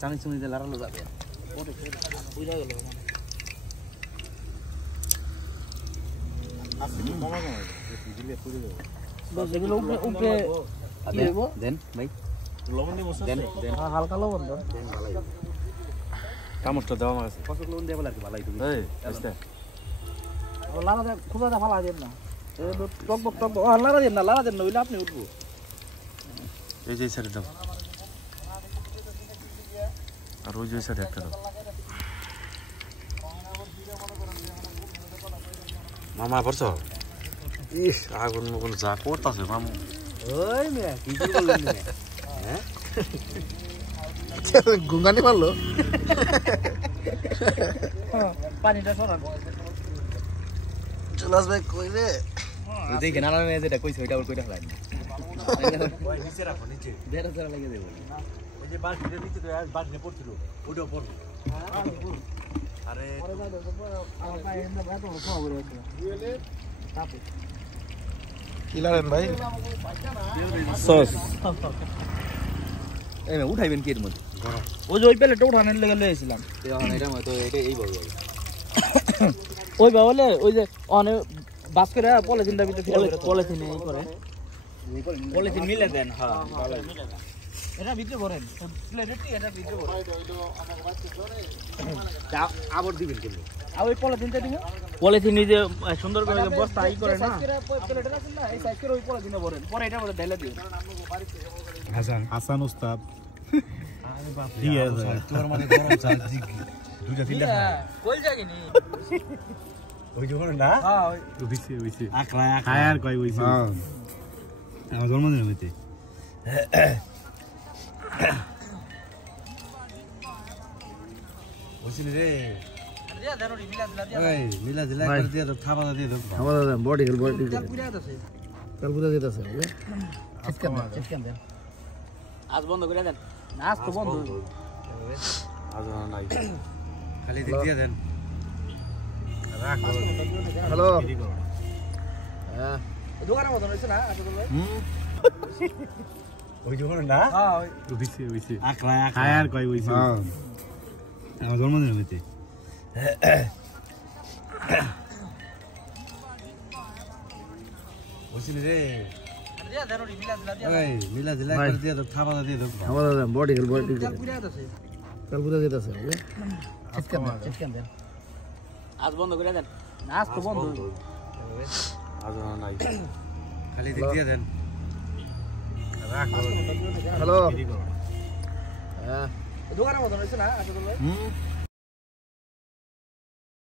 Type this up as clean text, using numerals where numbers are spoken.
চানি চুনি দিয়ে লাড়ালো যাবে বুঝা গেল দেন ভাই হালকা লবণ দেন ভালো কামড়টা দেওয়া আমার কত লবণ দিয়ে বলে আর কি ভালো তুমি লাড়া দেন খুঁজা ফালা দেন না টকবক টকবক লাড়া দেন না ওইলে আপনি উঠবো এই যে সাইডে দাও আর ওই যে সাইডে একটা দাও মামা পড়ছো ইস আগুন মগুন যা করতেছে মামু ওই মেয়ে কি করলেন হ্যাঁ গুঙ্গানি মারলো পানিটা সরান চলাস ভাই কই রে দেখে না মেয়ে যেটা কইছে ওইটা আবার কইটা ফেলাই ওই নিচে রাখো নিচে দেড় হাজার লাগিয়ে দেবো ওই যে বালতিটা নিচে তো বালতিতে পড়ছিল ওইটাও পড়বে আরে কিলারেন ভাই সস এই উঠাইবেন কি এর মধ্যে ওই যে ওই প্লেটটা উঠানোর লেগে লয়েছিলাম এটা তো এটা এই বলবো ওই বাবলে ওই যে অনেক বাস করে পলিথিনটা ভিতরে পলিথিনে এই করে পলিথিন মিলে দেন হ্যাঁ এটা ভিতরে ভরেন প্লেটটি এটা ভিতরে ভরেন আবার দিবেন কিন্তু আর ওই পলিথিনটা দিবেন পলিথিন যে সুন্দর করে বস্তা আই করে না প্লেটটা আছে না এই সাইজ করে ওই পলিথিনে ভরেন পরে এটা মধ্যে ঢেলে দিবেন হাসান উস্তাদ আরে বাপ রে তোর মানে গরম চা দুইটা তিনটা কই যাগিনি ওই যে না হ্যাঁ ওইছে আকলা খায় আর কই ওইছে হ্যাঁ আমার জন্মদিন হইতে ওইছিল রে দিয়া দেন ওই মিলা দিলা করে দিয়া তো খাওয়া দিয়ে দাও খাওয়া দাও বডি পুরা আছে কাল পুরা দিতেছে চিকেন দেন আজ বন্ধ করে দেন আজ তো বন্ধ আজ নাই খালি দিয়ে দেন রাখ হ্যালো হ্যাঁ দোকানে মত হইছে না আজকে ভাই ওই দোকানে না হ্যাঁ ওইছে আকলা খায় আর কই ওইছে হ্যাঁ আমার জন্মদিন হইতে ওইছিল রে দিয়া দেন ওই মিলা দিলা করে দিয়া তো খাওয়া দিয়ে দাও খাওয়া দাও বডি পুরা আছে কাল পুরা দিতেছে চিকেন দেন আজ বন্ধ করে দেন আজ তো বন্ধ আজ নাই খালি দিয়ে দেন রাখ হ্যালো হ্যাঁ দোকানে মত হইছে না আজকে ভাই